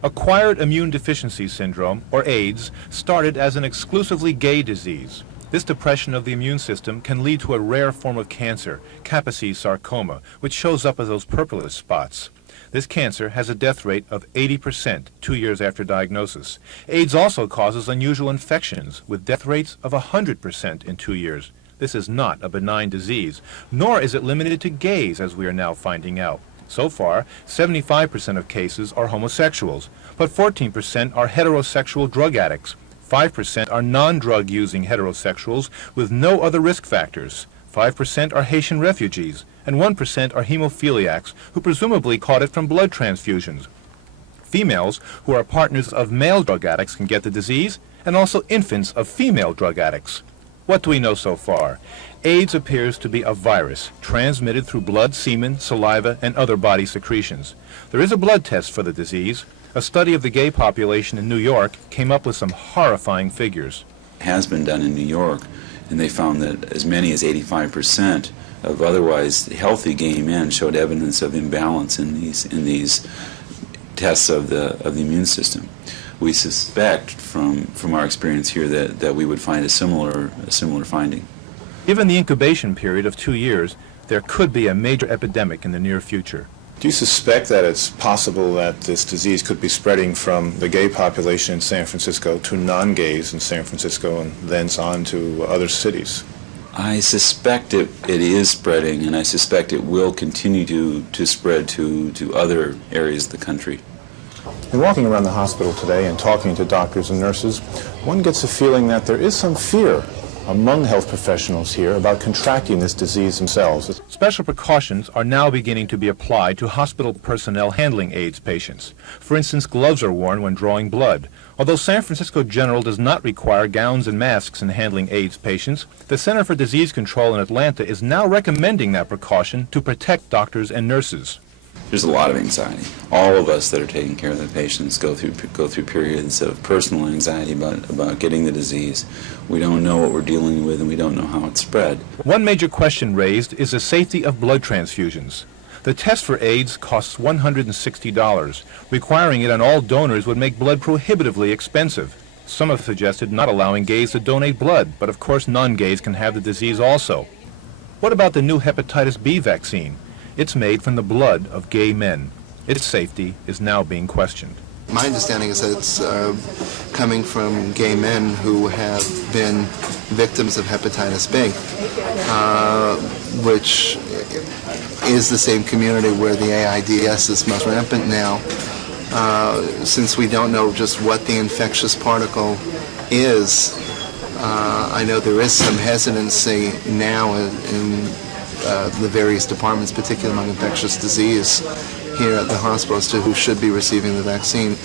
Acquired immune deficiency syndrome, or AIDS, started as an exclusively gay disease. This depression of the immune system can lead to a rare form of cancer, Kaposi sarcoma, which shows up as those purplish spots. This cancer has a death rate of 80% 2 years after diagnosis. AIDS also causes unusual infections, with death rates of 100% in 2 years. This is not a benign disease, nor is it limited to gays, as we are now finding out. So far, 75% of cases are homosexuals, but 14% are heterosexual drug addicts. 5% are non-drug using heterosexuals with no other risk factors. 5% are Haitian refugees, and 1% are hemophiliacs who presumably caught it from blood transfusions. Females who are partners of male drug addicts can get the disease, and also infants of female drug addicts. What do we know so far? AIDS appears to be a virus transmitted through blood, semen, saliva, and other body secretions. There is a blood test for the disease. A study of the gay population in New York came up with some horrifying figures. It has been done in New York, and they found that as many as 85% of otherwise healthy gay men showed evidence of imbalance in these tests of the immune system. We suspect from our experience here that we would find a similar finding. Given the incubation period of 2 years, there could be a major epidemic in the near future. Do you suspect that it's possible that this disease could be spreading from the gay population in San Francisco to non-gays in San Francisco and thence on to other cities? I suspect it is spreading, and I suspect it will continue to spread to other areas of the country. In walking around the hospital today and talking to doctors and nurses, one gets a feeling that there is some fear among health professionals here about contracting this disease themselves. Special precautions are now beginning to be applied to hospital personnel handling AIDS patients. For instance, gloves are worn when drawing blood. Although San Francisco General does not require gowns and masks in handling AIDS patients, the Center for Disease Control in Atlanta is now recommending that precaution to protect doctors and nurses. There's a lot of anxiety. All of us that are taking care of the patients go through periods of personal anxiety about getting the disease. We don't know what we're dealing with, and we don't know how it's spread. One major question raised is the safety of blood transfusions. The test for AIDS costs $160. Requiring it on all donors would make blood prohibitively expensive. Some have suggested not allowing gays to donate blood, but of course non-gays can have the disease also. What about the new hepatitis B vaccine? It's made from the blood of gay men. Its safety is now being questioned. My understanding is that it's coming from gay men who have been victims of hepatitis B, which is the same community where the AIDS is most rampant now. Since we don't know just what the infectious particle is, I know there is some hesitancy now in the various departments, particularly among infectious disease here at the hospital, as to who should be receiving the vaccine.